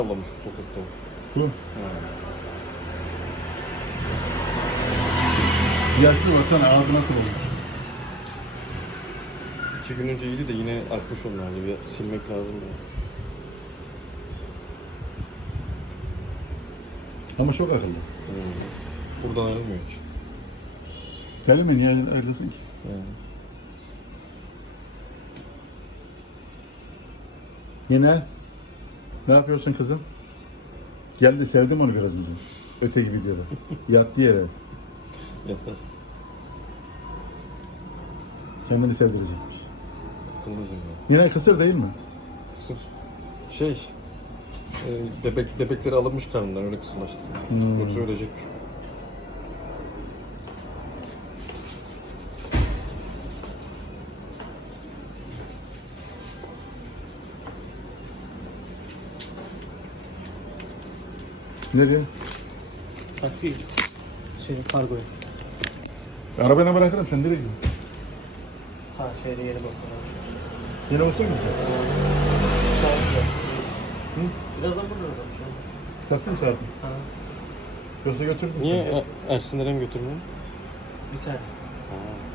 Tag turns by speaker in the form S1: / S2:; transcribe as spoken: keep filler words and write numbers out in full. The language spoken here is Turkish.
S1: Sallamış şu sokakta.
S2: Bu.
S1: Ha.
S2: Yaşlı baksana ağzı nasıl olmuş.
S1: İki gün önce iyiydi de yine akmış onlar gibi. Silmek lazım ya.
S2: Ama çok akıllı.
S1: Hmm. Buradan ayrılmıyor hiç.
S2: Deli mi? Niye ayrılasın ki?
S1: Yani.
S2: Yine ne yapıyorsun kızım? Geldi, sevdim onu biraz önce. Öteki videoda. Yattı yere.
S1: Yeter.
S2: Kendini sevdirecekmiş.
S1: Akıllısın ya.
S2: Yine kısır değil mi?
S1: Kısır. Şey, e, bebek bebekleri alınmış karnından öyle kısırlaştık. Yani.
S2: Hmm.
S1: Yoksa ölecekmiş.
S2: Nereye?
S3: Taksiye git. Şey, kargoya.
S2: Arabana bırakırım, sen nereye gidiyorsun?
S3: Sağ şehre yeni basın.
S2: Yine usta mısın? Hı?
S3: Birazdan burada da şu an.
S2: Taksi mi çağırdın?
S3: Ha,
S2: Yoksa götürdün
S1: Niye
S2: seni.
S1: Er- Ersinlere mi götürmüyor?
S3: bir tane.
S1: Ha.